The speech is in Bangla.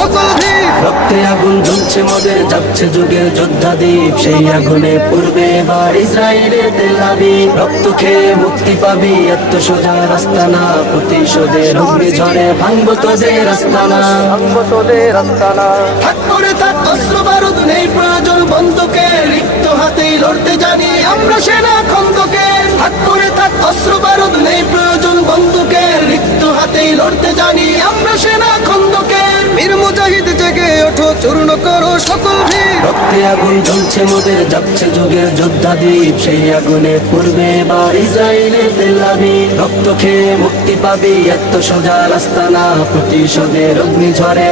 সকল ভিড়। রক্তে আগুন জ্বলছে মোদের, যাচ্ছে যুগের যোদ্ধা দ্বীপ, সেই আগুনে পূর্বে এবার ইসরায়েলের তেল আবিব। রক্ত খেয়ে মুক্তি পাবি, এত সোজা রাস্তা না, প্রতিশোধের অগ্নিঝড়ে ভাঙবো তোদের আস্তানা, ভাঙবো তোদের আস্তানা। হাত করে থাক অস্ত্র বারুদ, নেই প্রয়োজন বন্দুকের, রিক্ত হাতেই লড়তে জানি আমরা সেনা খন্দকের। হাত করে থাক অস্ত্র বারুদ, নেই প্রয়োজন বন্দুকের, রিক্ত হাতেই লড়তে জানি আমরা সেনা খন্দকের। বীর মুজাহিদ জেগে ওঠো, চূর্ণ করো সকল ভিড়। রক্তে আগুন জ্বলছে মোদের, যাচ্ছে যুগের যোদ্ধা দ্বীপ, সেই আগুনে পূর্বে এবার ইসরায়েলের তেল আবিব। রক্ত খেয়ে মুক্তি পাবি, এত সোজা রাস্তা না, প্রতিশোধের অগ্নিঝড়ে